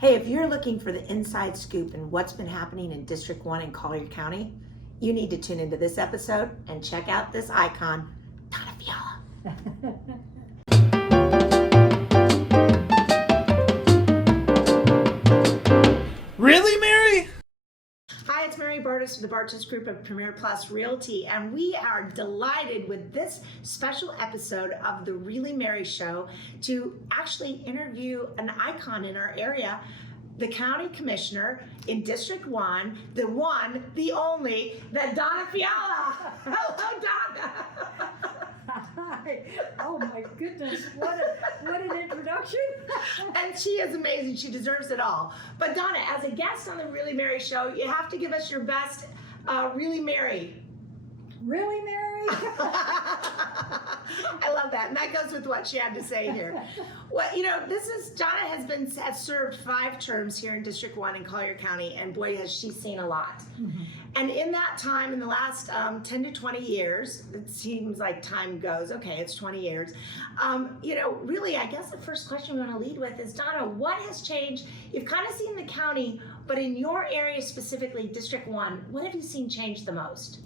Hey, if you're looking for the inside scoop and what's been happening in District 1 in Collier County, you need to tune into this episode and check out this icon, Donna Fiala. Really, Mary? Hi, it's Mary Bartos from the Bartos Group of Premier Plus Realty, and we are delighted with this special episode of the Really Mary Show to actually interview an icon in our area, the County Commissioner in District 1, the only, the Donna Fiala. Hello, Donna. Hi. Oh my goodness, what an introduction. And she is amazing. She deserves it all. But Donna, as a guest on the Really Mary Show, you have to give us your best Really Mary. Really, Mary? I love that. And that goes with what she had to say here. Well, you know, Donna has served 5 terms here in District 1 in Collier County, and boy, has she seen a lot. Mm-hmm. And in that time, in the last 10 to 20 years, it seems like time goes, okay, it's 20 years. You know, really, I guess the first question we want to lead with is, Donna, what has changed? You've kind of seen the county, but in your area specifically, District 1, what have you seen change the most?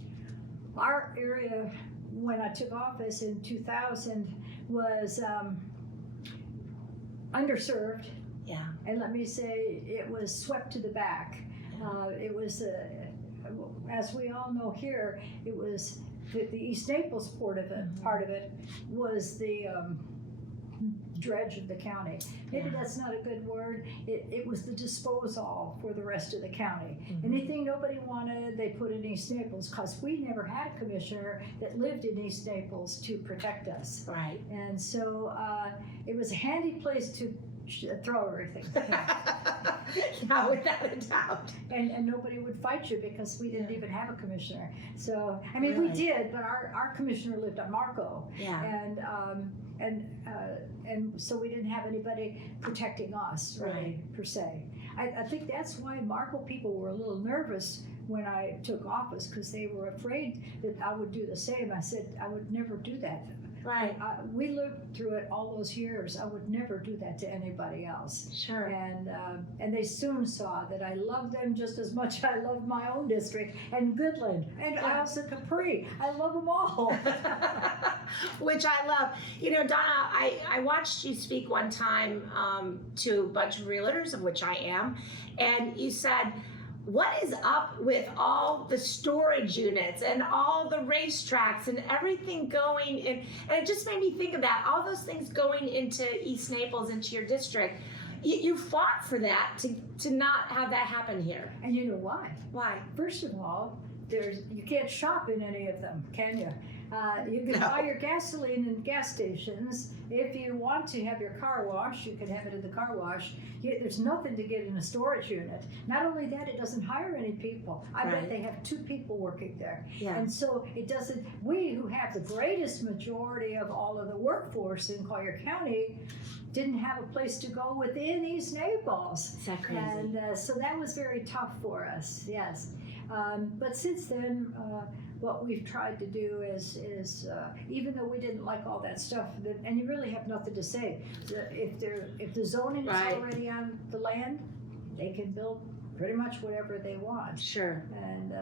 Our area, when I took office in 2000, was underserved. Yeah. And let me say, it was swept to the back. It was, as we all know here, it was the East Naples part of it was the dredge of the county. Maybe that's not a good word. It was the disposal for the rest of the county. Mm-hmm. Anything nobody wanted, they put in East Naples, because we never had a commissioner that lived in East Naples to protect us. Right. And so it was a handy place to throw everything. Yeah, without a doubt. And nobody would fight you because we didn't even have a commissioner. So, I mean, really? We did, but our commissioner lived on Marco. Yeah. And so we didn't have anybody protecting us, really, right, per se. I think that's why Marco people were a little nervous when I took office, because they were afraid that I would do the same. I said I would never do that. Right. We lived through it all those years. I would never do that to anybody else. Sure. And they soon saw that I loved them just as much as I loved my own district and Goodland and also Capri. I love them all. Which I love. You know, Donna, I watched you speak one time to a bunch of realtors, of which I am, and you said, what is up with all the storage units and all the racetracks and everything going in? And it just made me think of that, all those things going into East Naples, into your district. You fought for that to not have that happen here. And you know why? Why? First of all, you can't shop in any of them, can you? You can buy your gasoline in gas stations. If you want to have your car washed, you can have it in the car wash. There's nothing to get in a storage unit. Not only that, it doesn't hire any people. I bet they have 2 people working there. Yeah. And so it doesn't, we who have the greatest majority of all of the workforce in Collier County didn't have a place to go within East Naples. Is that crazy? And so that was very tough for us, yes. But since then, what we've tried to do is even though we didn't like all that stuff, and you really have nothing to say, if the zoning is already on the land, they can build pretty much whatever they want. Sure. And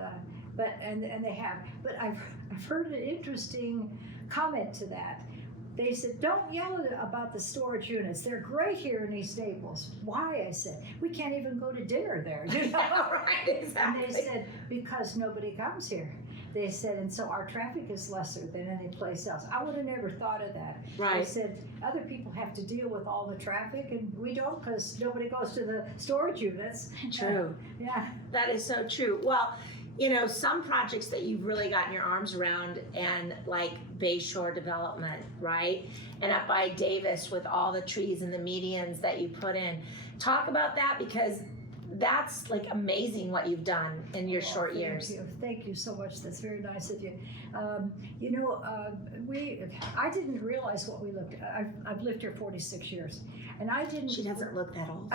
they have. But I've heard an interesting comment to that. They said, don't yell about the storage units. They're great here in East Naples. Why? I said, we can't even go to dinner there. You know? Right, exactly. And they said, because nobody comes here. They said, and so our traffic is lesser than any place else. I would have never thought of that. Right. They said, other people have to deal with all the traffic, and we don't, because nobody goes to the storage units. True. Yeah. That is so true. Well, you know, some projects that you've really gotten your arms around, and like Bayshore development, right? And up by Davis with all the trees and the medians that you put in. Talk about that, because that's like amazing what you've done in your short years. Thank you so much. That's very nice of you. You know, I didn't realize what we lived. I've lived here 46 years, and I didn't. She doesn't look that old.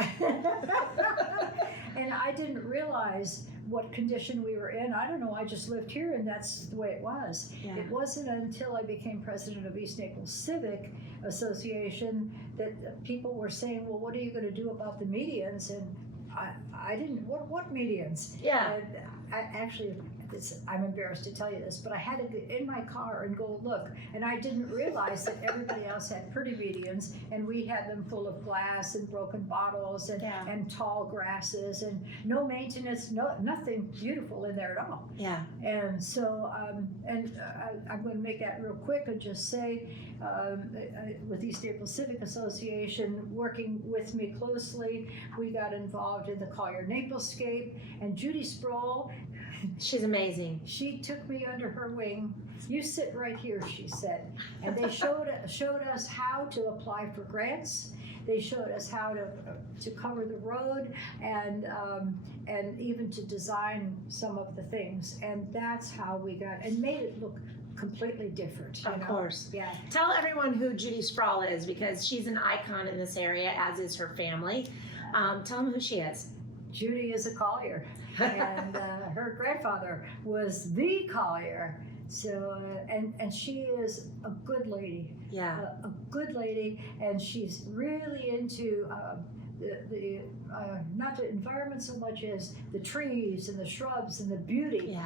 And I didn't realize what condition we were in. I don't know, I just lived here and that's the way it was. Yeah. It wasn't until I became president of East Naples Civic Association that people were saying, well, what are you going to do about the medians? And I didn't, what medians? Yeah. And I actually, I'm embarrassed to tell you this, but I had to get in my car and go look, and I didn't realize that everybody else had pretty medians, and we had them full of glass and broken bottles and tall grasses and no maintenance, nothing beautiful in there at all. Yeah. And so, I'm going to make that real quick and just say, with East Naples Civic Association working with me closely, we got involved in the Collier Naples scape, and Judy Spraggy, She's amazing. she took me under her wing. You sit right here, she said. And they showed us how to apply for grants. They showed us how to cover the road and even to design some of the things. And that's how we got, and made it look completely different. Of course. Yeah. Tell everyone who Judy Spraggy is, because she's an icon in this area, as is her family. Tell them who she is. Judy is a Collier, and her grandfather was the Collier. So, and she is a good lady. Yeah. A good lady, and she's really into the not the environment so much as the trees and the shrubs and the beauty. Yeah.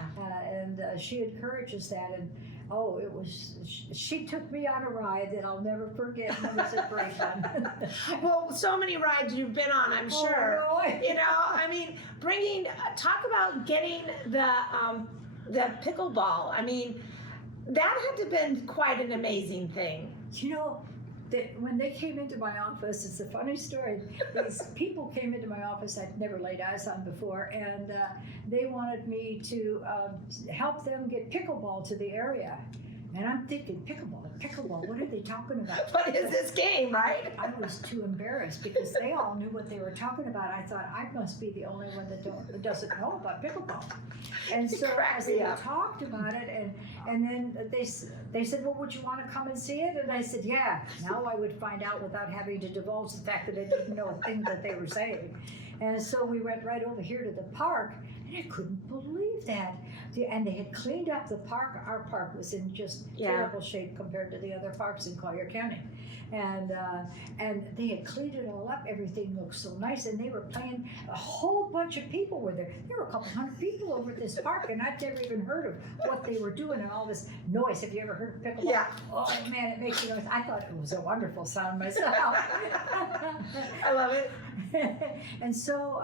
And she encourages that. And oh, it was, she took me on a ride that I'll never forget. And it was a great one. Well, so many rides you've been on, I'm sure. Oh, no. You know, I mean, talk about getting the pickleball. I mean, that had to have been quite an amazing thing. You know, when they came into my office, it's a funny story. These people came into my office I'd never laid eyes on before, and they wanted me to help them get pickleball to the area. And I'm thinking, pickleball, what are they talking about? What is this game, right? I was too embarrassed because they all knew what they were talking about. I thought I must be the only one that doesn't know about pickleball. And so as they talked about it, and then they said, well, would you want to come and see it? And I said, yeah. Now I would find out without having to divulge the fact that I didn't know a thing that they were saying. And so we went right over here to the park, and I couldn't believe that. And they had cleaned up the park. Our park was in just terrible shape compared to the other parks in Collier County. And they had cleaned it all up. Everything looked so nice, and they were playing. A whole bunch of people were there. There were a couple hundred people over at this park, and I'd never even heard of what they were doing and all this noise. Have you ever heard of pickleball? Yeah. Oh man, it makes you noise. I thought it was a wonderful sound myself. I love it. And so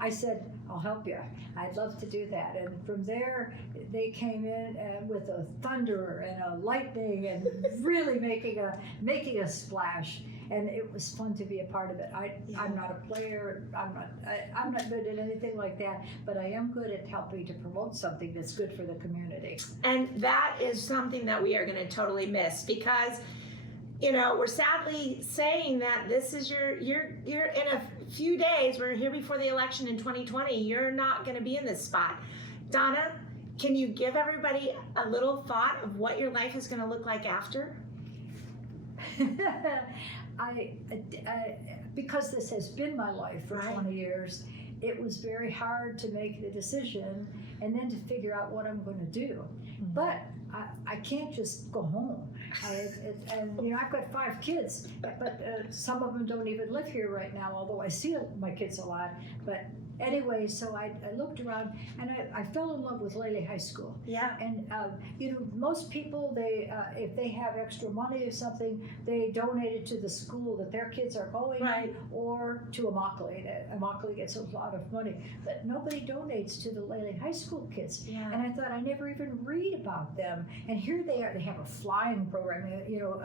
I said, I'll help you. I'd love to do that. And from there, they came in with a thunder and a lightning and really making a splash. And it was fun to be a part of it. I'm not a player. I'm not good at anything like that. But I am good at helping to promote something that's good for the community. And that is something that we are going to totally miss, because you know, we're sadly saying that this is you're in a few days, we're here before the election in 2020, you're not going to be in this spot. Donna, can you give everybody a little thought of what your life is going to look like after? Because this has been my life for 20 years, it was very hard to make the decision and then to figure out what I'm going to do. Mm-hmm. But I can't just go home. And you know, I've got 5 kids, but some of them don't even live here right now, although I see my kids a lot. But anyway, so I looked around, and I fell in love with Lele High School. Yeah. And you know, most people, they if they have extra money or something, they donate it to the school that their kids are going in, or to Immokalee. Immokalee gets a lot of money, but nobody donates to the Lele High School kids. Yeah. And I thought, I never even read about them. And here they are. They have a flying program. You know,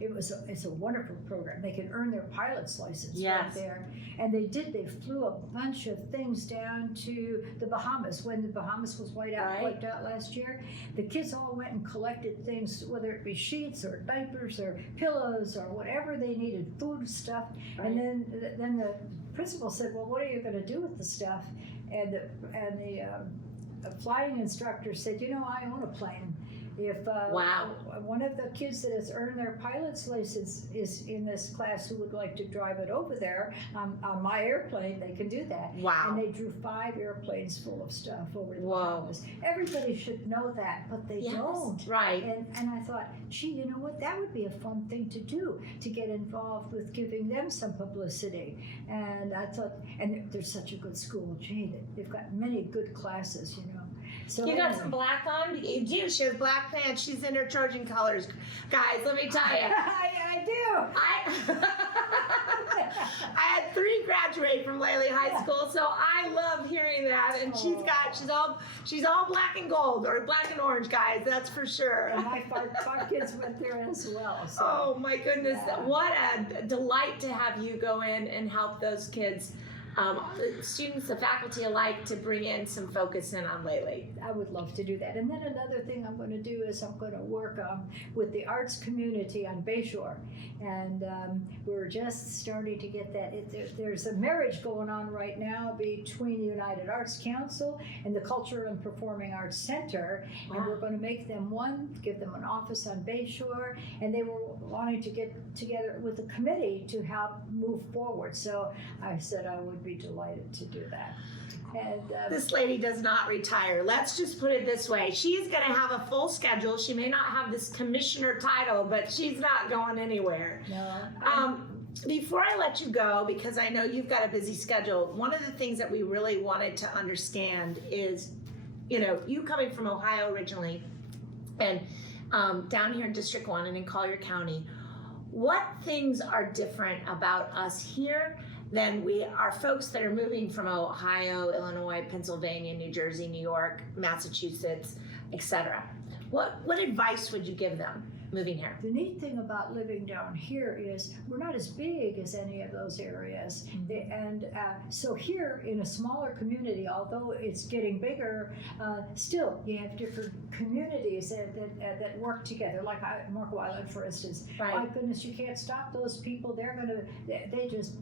it's a wonderful program. They can earn their pilot's license right there. And they flew a bunch of things down to the Bahamas when the Bahamas was wiped out last year. The kids all went and collected things, whether it be sheets or diapers or pillows or whatever they needed, food stuff. And then the principal said, well, what are you going to do with the stuff? And the flying instructor said, you know, I own a plane. If Wow. one of the kids that has earned their pilot's license is in this class who would like to drive it over there on my airplane, they can do that. Wow. And they drew 5 airplanes full of stuff over the Whoa. Bahamas. Everybody should know that, but they Yes, don't. right. And I thought, gee, you know what? That would be a fun thing to do, to get involved with giving them some publicity. And I thought, and they're such a good school, gee, they've got many good classes, you know. So You got anyway. some black on? You do. She has black pants. She's in her Trojan colors. Guys, let me tell you. I do. I had 3 graduate from Lely High School, so I love hearing that. And she's all black and gold, or black and orange, guys. That's for sure. And my 5 kids went there as well. So. Oh my goodness! Yeah. What a delight to have you go in and help those kids. Students, the faculty alike, to bring in some focus in on Lely. I would love to do that. And then another thing I'm going to do is I'm going to work with the arts community on Bayshore. And we're just starting to get that. There's a marriage going on right now between the United Arts Council and the Cultural and Performing Arts Center. Wow. And we're going to make them one, give them an office on Bayshore. And they were wanting to get together with the committee to help move forward. So I said I would be delighted to do that. And This lady does not retire. Let's just put it this way. She's going to have a full schedule. She may not have this commissioner title, but she's not going anywhere. no, Before I let you go, because I know you've got a busy schedule, one of the things that we really wanted to understand is, you know, you coming from Ohio originally and down here in District 1 and in Collier County, what things are different about us here than our folks that are moving from Ohio, Illinois, Pennsylvania, New Jersey, New York, Massachusetts, etc.? What advice would you give them moving here? the neat thing about living down here is we're not as big as any of those areas. And so here in a smaller community, although it's getting bigger, still you have different communities that work together, like Marco Island, for instance. Right. My goodness, you can't stop those people. They just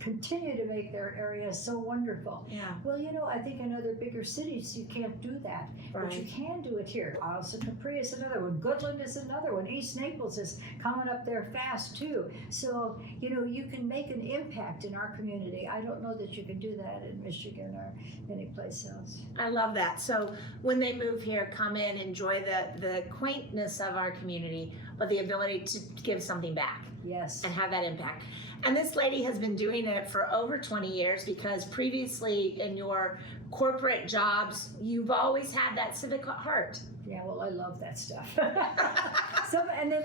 continue to make their areas so wonderful. Yeah. Well, you know, I think in other bigger cities you can't do that, but you Right. can do it here. Isle Capri is another one. Goodland is another one. East Naples is coming up there fast too. So, you know, you can make an impact in our community. I don't know that you can do that in Michigan or any place else. I love that. So when they move here, come in, enjoy the quaintness of our community, but the ability to give something back Yes. and have that impact. And this lady has been doing it for over 20 years because previously in your corporate jobs, you've always had that civic heart. Yeah, well, I love that stuff. And they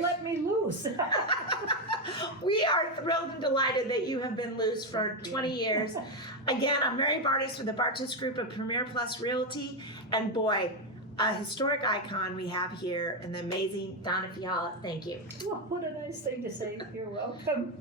let me loose. We are thrilled and delighted that you have been loose for 20 years. Again, I'm Mary Bartos with the Bartos Group of Premier Plus Realty. And boy, a historic icon we have here, and the amazing Donna Fiala. Thank you. Well, what a nice thing to say. You're welcome.